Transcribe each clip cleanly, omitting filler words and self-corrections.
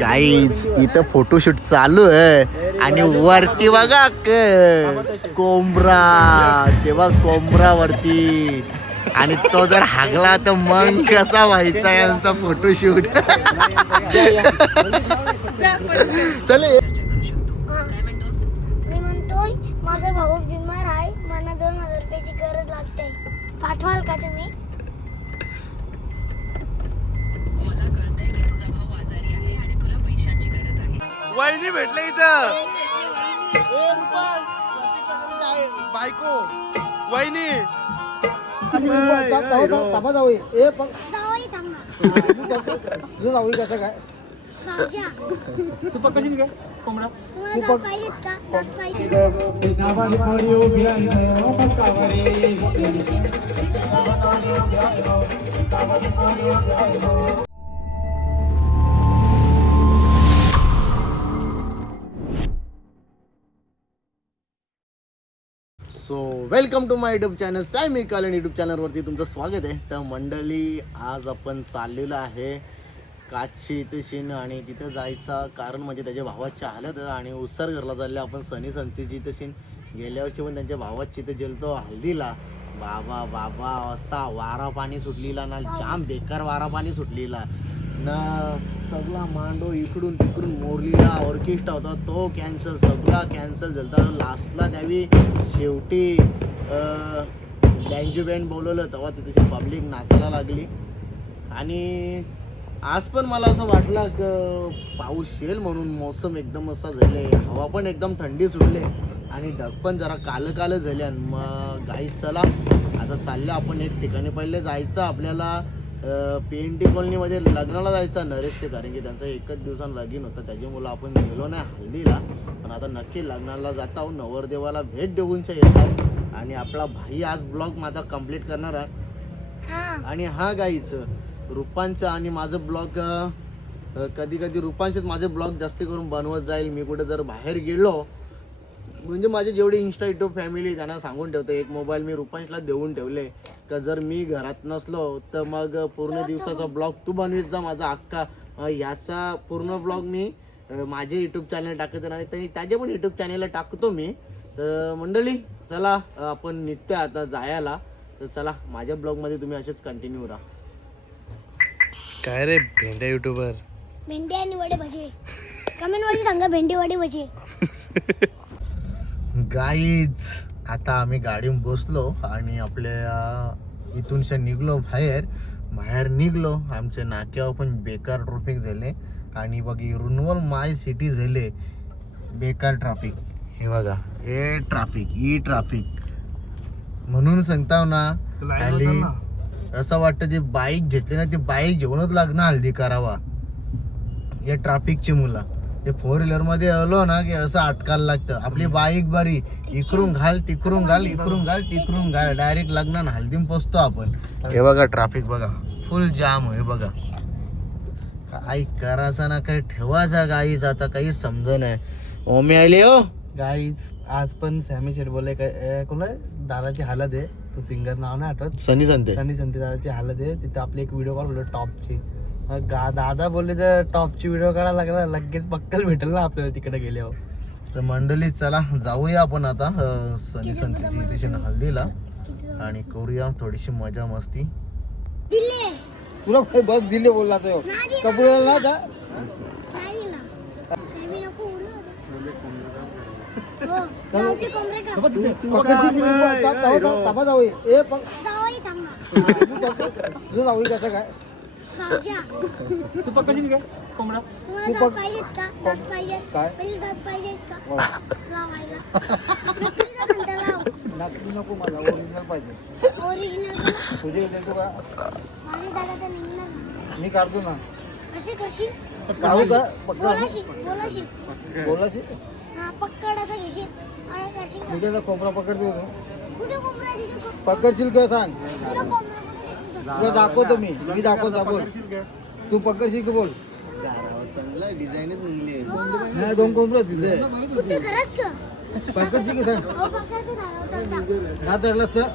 Guys इथं photoshoot चालू आहे आणि वरती बघा कोंबरा तेव्हा कोंबरा वरती आणि तो जर हागला तर मग कसा व्हायचा यांचा फोटोशूट. चले मी म्हणतोय माझा भाऊ बिमार आहे, मला 2000 रुपयाची गरज लागते, पाठवाल का तुम्ही? मला कळतंय की तुझा भाऊ आजारी आहे आणि तुला पैशांची गरज आहे. वहिनी भेटले इथं. बायको वहिनी जावई थांबा. कसं काय सावजा. तू पकडशील काय कोंबडा? तुम्हाला दात पाहिजेत का? दात पाहिजे. So welcome to my YouTube channel साय मी कालन यूट्यूब चॅनलवरती तुमचं स्वागत आहे. तर मंडळी आज आपण चाललेलो आहे काची इथे शिन आणि तिथं जायचा कारण म्हणजे त्याच्या भावाच्या हालत आणि उत्सर घरला चालले आपण सनी संतीची इथं शिन. गेल्या वर्षी पण त्यांच्या भावाची इथं गेलतो हल्दीला. बाबा बाबा असा वारा पाणी सुटलेला ना, जाम बेकार वारा पाणी सुटलेला ना, सगळा मांडो इकडून तिकडून मोरलीला ऑर्केस्ट्रा होता तो कॅन्सल, सगळा कॅन्सल झाला. लास्टला त्यावेळी शेवटी बँजो बँड बोलवलं तेव्हा तिथे पब्लिक नाचायला लागली. आणि आज पण मला असं वाटलं की पाऊस येईल म्हणून, मोसम एकदम असा झाले, हवा पण एकदम थंडी सुटले आणि ढग पण जरा कालं कालं झाले. आणि मग गाई चला आता चाललं आपण एक ठिकाणी. पहिले जायचं आपल्याला PNT कॉलनीमध्ये लग्नाला जायचं नरेशचे, कारण की त्यांचं एकच दिवसानं लगीन होतं, त्याच्यामुळं आपण गेलो नाही हल्दीला. पण आता नक्की लग्नाला जाता नवरदेवाला भेट देऊनच येतात आणि आपला भाई आज ब्लॉग माझा कंप्लीट करणार आहे. आणि हा गाईचं रुपांचं आणि माझं ब्लॉग कधी कधी रुपांचेच माझे ब्लॉग जास्त करून बनवत जाईल. मी कुठे जर बाहेर गेलो म्हणजे माझे जेवढे इंस्टा यूट्यूब फॅमिली त्यांना सांगून ठेवतो, एक मोबाईल मी रुपांशला देऊन ठेवले का जर मी घरात नसलो तर मग पूर्ण दिवसाचा ब्लॉग तू बनवीत जा माझा अख्खा. याचा पूर्ण ब्लॉग मी माझे यूट्यूब चॅनल टाकतो आणि त्याच्या पण यूट्यूब चॅनलला टाकतो मी. तर मंडळी चला आपण निघतो आता जायला. तर चला माझ्या ब्लॉगमध्ये तुम्ही असेच कंटिन्यू राहा. काय रे भेंड्या युट्यूबर? भेंडी आणि वडे भजे कमेंट मध्ये सांगा, भेंडी वडे भजे. गाईज आता आम्ही गाडीत बसलो आणि आपल्या इथूनशा निघलो बाहेर निघलो. आमच्या नाक्यावर पण बेकार ट्रॅफिक झाले आणि बघ रुनवल माय सिटी झाले बेकार ट्रॅफिक. हे बघा हे ट्रॅफिक म्हणून सांगताव ना. खाली असं वाटतं ते बाईक घेतली ना, ती बाईक घेऊनच लागणार हल्दी करावा या ट्रॅफिकची मुलं. ते 4 व्हीलर मध्ये आलो ना की असं अटकायला लागतं. आपली बाईक बरी इकडून घाल तिकडून घाल इकडून घाल तिकडून घाल, डायरेक्ट लग्न हल्दीम पोचतो आपण. हे बघा ट्रॅफिक बघा फुल जाम आहे बघा. काय करायचं ना काही ठेवायचा गाईच आता काही समज नाही. ओमी आले हो गाईज आज पण सॅमी शेट बोलले काय कोण दादाची हालत आहे, तो सिंगर नाव नाही आठवत, सनी संते दादाची हालत आहे. तिथे आपली एक व्हिडिओ कॉल बोललो टॉपची. दादा बोलले तर टॉपची व्हिडिओ काढायला लागला, लगेच पक्कल भेटेल ना आपल्याला तिकडे गेल्यावर. तर मंडळी चला जाऊया आपण आता सनी संतीची दिवशी हल्दीला आणि करूया थोडीशी मजा मस्ती. दिले तुला बस दिले बोलला तो कपूर ना का नाही दिला. मी नको बोलू आता. हो गावठी कोंबडे का? जावई थांबा. कसं काय सावजा. तू पकडशील काय कोंबडा? तुम्हाला दात पाहिजेत का? दात पाहिजेत. काय? पहिले दात पाहिजेत का? लावायला. नकलीचा घंटा लाव. नकली नको मला, ओरिजिनल पाहिजे. ओरिजिनल तुझे देतो का? माझे दादा तर निघणार ना. मी काढतो ना. कशी कशी काढू का? बोलाशी. बोलाशी हा पक्कडाचा घेशील. काय करशील का? तुझ्या कोंबडा पकडतो तू? कुठे कोंबडा आहे तिथे? पकडशील का सांग? कुठे कोंबडा? तुला दाखवतो मी दाखवतो. बोल तू पकडशील का? बोल. चांगला डिझाईनच निघली. नाही 2 कोंबडे तिथे. कुठे घरात का? पकडशील का सांग? हो पकडतो झाला उतरता. ना चढलास तर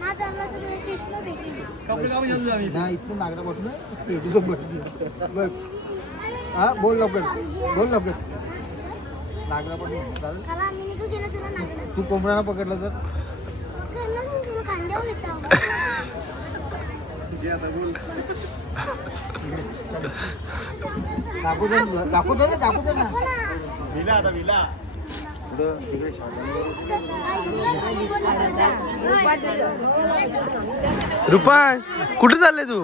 ना चालला असं तर चष्मा भेटेल. नाही इथून नागरा बसून पेटूचं बघ. अरे हा बोल लवकर नागरा पण चालेल. काल आम्ही निघू गेलो तुला नागडं. तू कोंबड्याला पकडलं तर पकडलं नाही तुला खांद्यावर येतं. दाखवू दे ना रुपांश कुठे चालले तू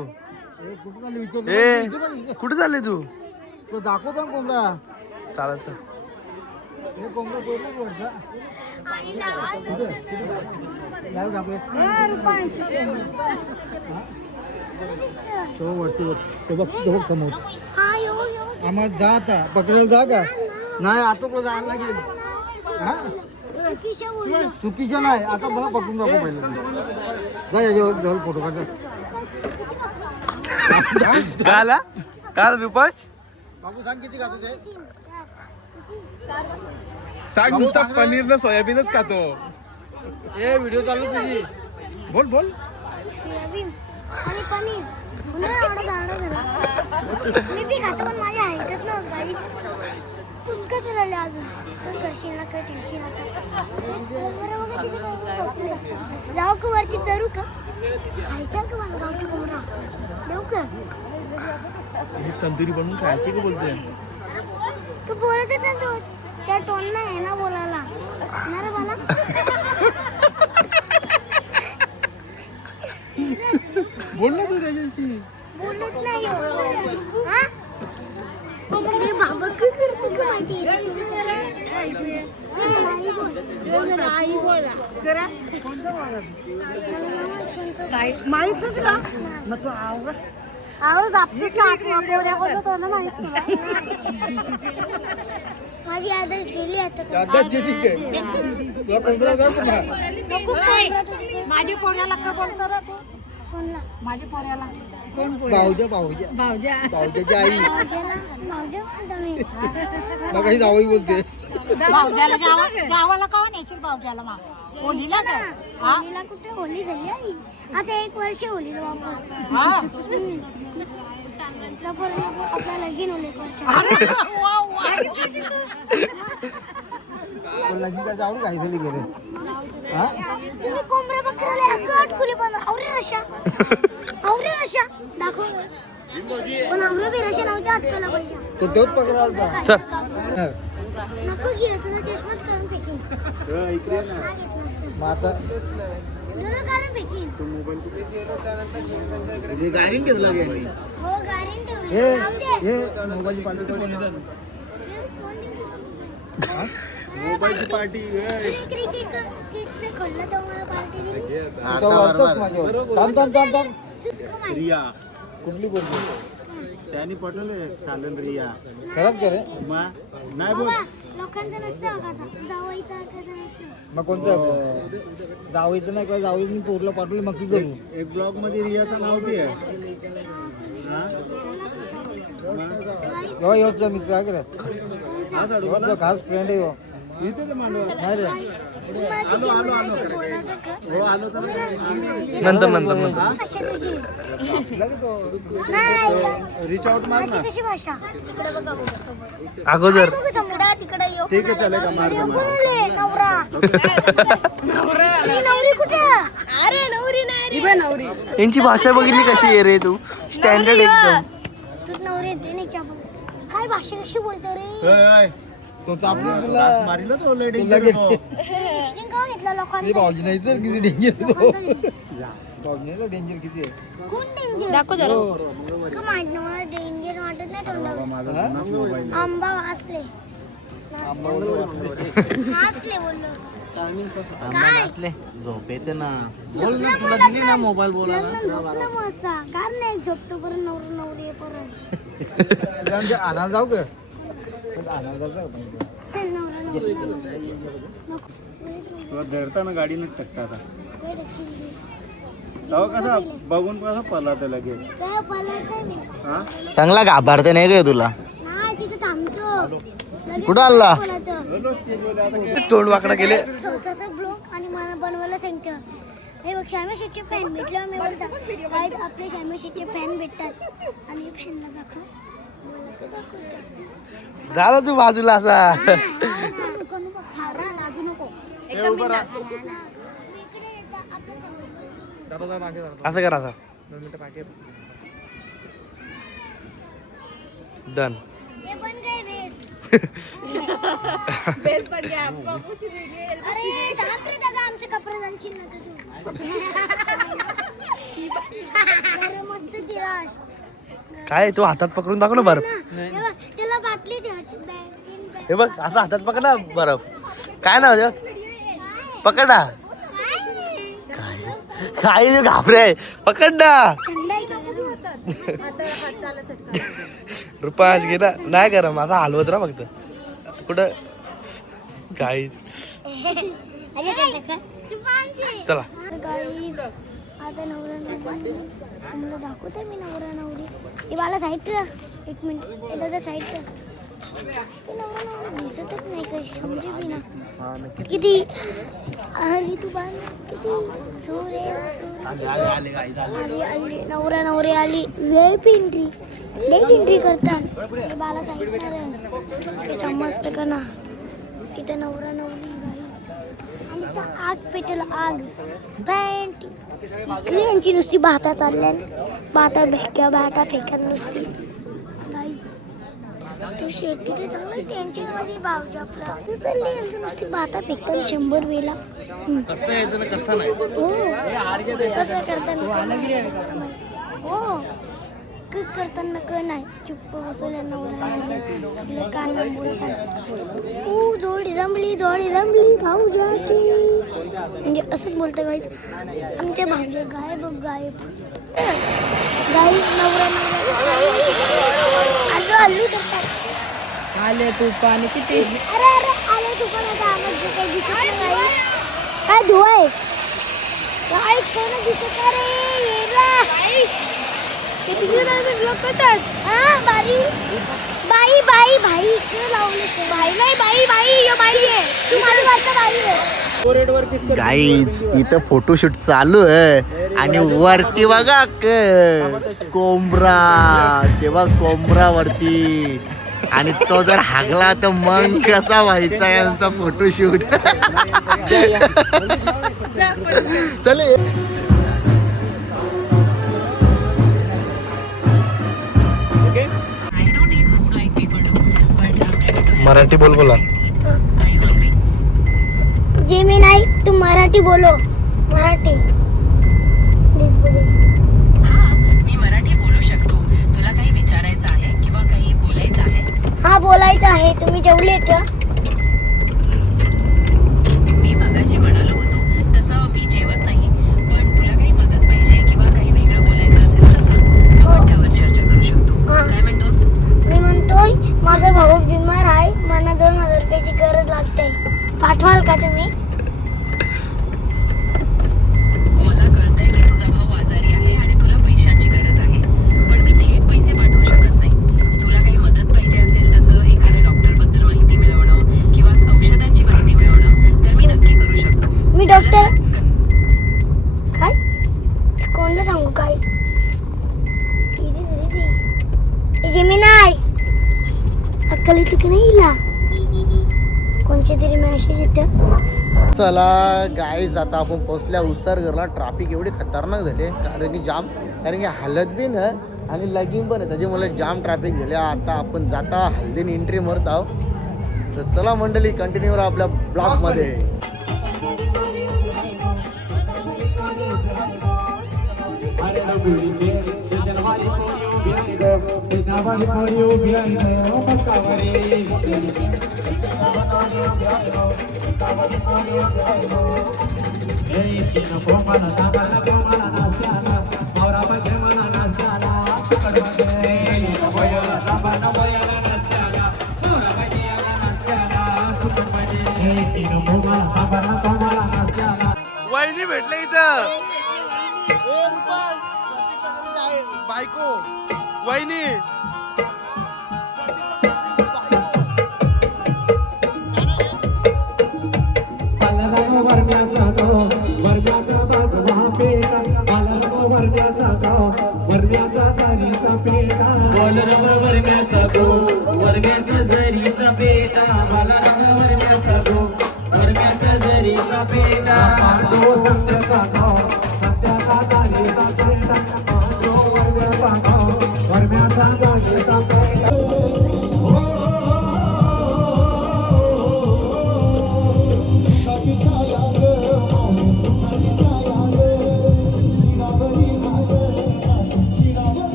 कुठं चालली विचार ए कुठे चालले तू तो दाखव पण कोंबडा चालत हे कोंबडा पडलं वाटतं. काय दाखव तो वरती तो बघ समोर हा यो आम्हाला जा आता पकडायला जा का नाही आता तुला जायला लागेल हा चुकीच्या बोललो. चुकीचं नाही आता मला पकडून दाखव पहिलं जा याच्यावर जाऊन फोटो काढ काला काल रुपांश बाबू सांग किती खातो ते सांग नुसता पनीर न सोयाबीनच खातो ए व्हिडिओ चालू तुझी बोल बोल सोयाबीन आणि पनीर पुन्हा एवढा झाडा झाला. मी बी खातो पण माझ्या हाईटच नव्हतं काही. तुमकंच राहिले अजून पण करशील ना काय ठेवशील आता. जाऊ का वरती चरू का खायचा का मला गावठी कोंबडा देऊ का तंदुरी बनवून खायची का बोलते तू बोलतच ना तू त्या टोन नाही ना बोलायला ना रे मला. बोल ना तू त्याच्याशी बोलत नाही हा अरे बाबा काय करतो का माहिती माहित तुला मग तू आवड आपलीच माझी आदर्श गेली आता माझी पोऱ्याला का बोलतो रे तू कोणला माझी पोऱ्याला भाऊजाची आई भाऊजा मग काही जावई बोलते भावज्याला जावाला का नेशील भावज्याला मग होलीला का हा होलीला कुठे होली झाली आई आता 1 वर्ष होलीला वापस हा आपला लगीन होईल 1 वर्ष अरे वा वा लगीन काय जाऊ काहीतरी गेले हा तुम्ही कोंबड्या बकऱ्याला अगट खुली पण आवरे रशा दाखव पण आवरे बी रशा नव्हत्या अटकायला पाहिजे तो तोच पकडायला नको घे तुझा चष्माच करून फेकीन मग आता जुनं करून फेकीन गाडीन ठेवला गेली हो गाडीन ठेवली हे राहू दे हे मोबाईलची पाठी मोबाईलची पार्टी क्रिकेट किटचे खोललं तर मला पार्टी दिली थांब रिया कुठली बोलतो त्यांनी पटवले सालन रिया खरंच करे नाही बोल बाबा, लोकांचं नसतं हकाचा जावईचं हकाचं नसतं मग कोणतं जावईचं नाही का जावईने पोरला पाठवली मग की करू एक ब्लॉग मध्ये रियाचं नाव बी आहे जेव्हा येऊचा मित्र आहे का रे खास फ्रेंड आहे इथे मांडवा नाही रे तुम्हाला किती बोलायचं बोलायचं का? हो आलो तर नंतर भाषा तुझी नाही रिच आउट मार भाषा ना कशी भाषा तिकडे बघा बघा समोर अगोदर तिकडे येऊ ठीक आहे चले का मार नवरा ही नवरी कुठे अरे नवरी नाही रे यांची भाषा बघितली कशी आहे रे तू स्टँडर्ड एकदम तू नवरी येते नाही चाबून काय भाषा कशी बोलतो रे तो चापली तुला मारिला तो लेडी शिक्षण का घेतलं लोकांनी भाऊजी नाही तर किती डेंजर कोणतं? भाऊजीला डेंजर किती आहे कोण डेंजर दाखव जरा माहित नाही मला डेंजर वाटत नाही तोंडावर माझा जुनाच मोबाईल आंबा वाचले वाचले बोललो नाचले झोप येते ना बोल ना तुला दिली ना मोबाईल बोलायला लग्न झोपलं मग असा कार नाही झोपतो पर्यंत नवरी नवरी पर्यंत आणायला जाऊ का आणायला जाऊ का चल नवरा नवरी नको तुला धरताना गाडीनं टक्का आता काय रक्षण दे. जाऊ कसा बघून कसा पळाला लगेच काय पळत नाही मी हा चांगला घाबरते नाही रे तुला नाही तिथे थांबतो लगेच कुठं आला? पळतो. तोंड वाकडा केले स्वतःचा ब्लॉग आणि मला बनवायला सांगतो हे बघ शामेशीचे फॅन भेटल्यावर मी बोलतात काय आपले शामेशीचे फॅन भेटतात आणि फॅनला दाखव झाला तू बाजूला असा. असं कर असं डन. हे पण काय अरे बापरे दादा आमचे कपडे घालशील ना तू. अरे मस्त तिरास. काय तू हातात पकडून दाखव ना बर्फ. त्याला बाटली द्या. हे बघ असं हातात पकड ना बर्फ. काय ना पकड ना. काय तू घाबरे पकड ना. रुपांश घे ना. नाही करा माझा हलवत राहा फक्त. कुठं काय चला. आता नवरा नवरी तुम्हाला दाखवते मी नवरा नवरी. हे मला साईड एक मिनिट हे दादा साईड नवरा नवरी दिसतच नाही काही समजे बी ना. किती आली तू बाण किती सोरे आली नवरा नवरी आली लय एंट्री करतात. हे बाला साईड ते समजतं का ना. इथं नवरा नवरी आणि इथं आग पेटेल आग पॅन्ट इकडे यांची नुसती भाता चालल्या. भाता फेक्या नुसती. तू शेती तर चांगलं टेन्शन मध्ये भावजा आपला तू चालली यांचं नुसती भाता फेकतात 100 वेळा. कसं यायचं ना कसं नाही. हो कसं करताना हो करताना नाही चुप्प बसवल्या नवरा सगळे कान बोलतात. जोडी जमली भाऊजाची म्हणजे असंच बोलतं गाईच. आमच्या भाऊजा गायब नवरा आलू करतात. आले तू पाणी किती अरे आले तू पण आता आवाज जो काही दिसत नाही काय धुवाय काय सोनं दिसत रे येला ते तुझे ब्लॉक करतात. हा बाई इकडे लावले ते भाई नाही बाई यो बाई आहे. तू माझी वाटतं बाई आहे. गाईज इथं फोटोशूट चालू आहे आणि वरती बघा कोंबरा तेव्हा कोंबरा वरती. आणि तो जर हागला तर मग कसा व्हायचा यांचा फोटोशूट. चले I don't eat food like people do, but I'm ready to Marathi बोल बोला. Are you hungry? जे मी नाही तू मराठी बोलो मराठी. हा मी मराठी बोलू शकतो. तुला काही विचारायचं आहे किंवा काही बोलायचं आहे? हा बोलायचं आहे. तुम्ही जेवलेत का? मी मगाशी म्हणालो होतो तसं मी जेवत नाही, पण तुला काही मदत पाहिजे किंवा काही वेगळं बोलायचं असेल तर सांग. आपण त्यावर चर्चा करू शकतो. काय म्हणतोस? मी म्हणतोय माझा भाऊ बिमार आहे. मला 2000 रुपयाची गरज लागते. पाठवाल का तुम्ही? मला कळतंय की तुझा भाऊ आजारी आहे आणि तुला पैशांची गरज आहे, पण मी थेट पैसे पाठवू शकत नाही. तुला काही मदत पाहिजे असेल जसं एखाद्या डॉक्टरबद्दल माहिती मिळवणं किंवा औषधांची माहिती मिळवणं तर मी नक्की करू शकतो. मी डॉक्टर काय कोणाला सांगू काय? मी नाही अक्कल येते की नाही हिला? कोणचे तरी मेसेज येतं. चला गाईज आता आपण पोहोचल्या उसरगरला. ट्रॅफिक एवढी खतरनाक झाली कारण की हालत बी ना आणि लगिंग पण आहे त्याच्यामुळे जाम ट्रॅफिक झाले. आता आपण जाता हल्दीने एंट्री मारत आहोत. तर चला मंडळी कंटिन्यू राहा आपल्या ब्लॉगमध्ये. वहिनी भेटले इथं. बायको वहिनी वरण्याचा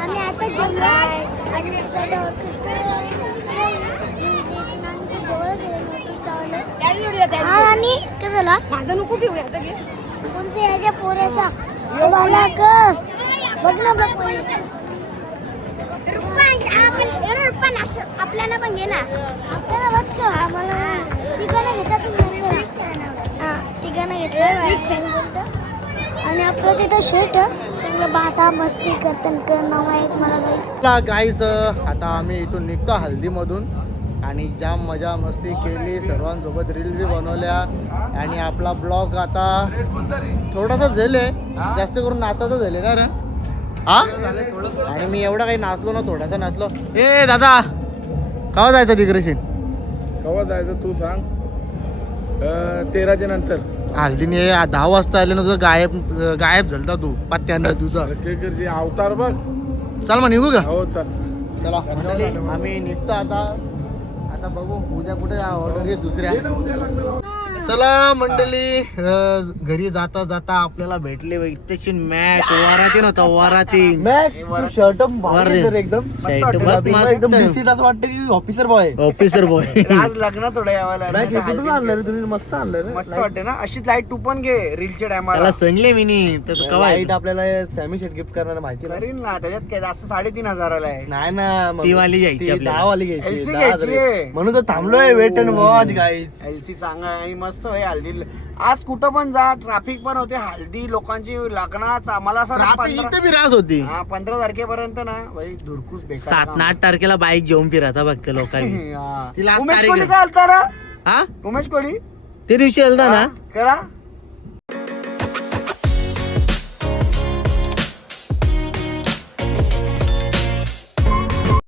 आम्ही आता जंगलात आणि आणि कसं झालं माझा नको घेऊ याचा घे कोणत्या ह्याच्या पोऱ्याचा मला कर बघ ना बघ आपल्याला पण घे ना आपल्याला बस का आम्हाला तिघांना घेतात तिघांना घेतलं आणि आपलं तिथं शेट चांगलं बाता मस्ती करताना नाव आहेत मला गाईज आता आम्ही इथून निघतो हल्दीमधून आणि जाम मजा मस्ती केली सर्वांसोबत रील बी बनवल्या आणि आपला ब्लॉग आता थोडासा झाले जास्त करून नाचायचं झाले का रे हा आणि मी एवढा काही नाचलो ना थोडासा नाचलो ए दादा केव्हा जायचं तिकडे केव्हा जायचं तू सांग 13च्या नंतर हल्दीने 10 वाजता आले ना तुझं गायब झालता तू पत्त्यानं तुझा केकरची अवतार बघ. चल मग निघू का हो चल. चला मंडळी आम्ही निघतो आता आता बघू उद्या कुठे ऑर्डर आहे दुसऱ्या चला मंडळी घरी जाता जाता आपल्याला भेटले तशी मॅच वरातीन होता वरातीन शर्ट एकदम असं वाटतं की ऑफिसर बॉय ऑफिसर बॉय आज लग्न थोडं यावाला कुठून आणलं रे तुम्ही मस्त आणलं रे मस्त वाटते ना अशीच लाईट तू पण घे रीलच्या टायमाला त्याला सांगले मी नी तर कवा लाईट आपल्याला सॅमी शेट गिफ्ट करणार माहिती नाही. करीन ना त्याच्यात काय जास्त 3,500 आहे नाही ना मग ती वाली घ्यायची ती आपल्याला. 10 वाली घ्यायची LC 10 घ्यायची रे. आहे. म्हणून तर थांबलोय wait and watch guys. LC चांगला आणि मस्त आहे हल्दी आज कुठं पण जा ट्रॅफिक पण होते हल्दी लोकांची लग्नाच आम्हाला असं वाटतं इथं बी रास होती 15 तारखेपर्यंत ना भाई धुरकूस बेकार 7-8 तारखेला बाईक घेऊन फिरता बघते लोकांनी हा. ती last उमेश तारीख कोहली आहे. काय आलता ना हा उमेश कोहली ते दिवशी आलता ना करा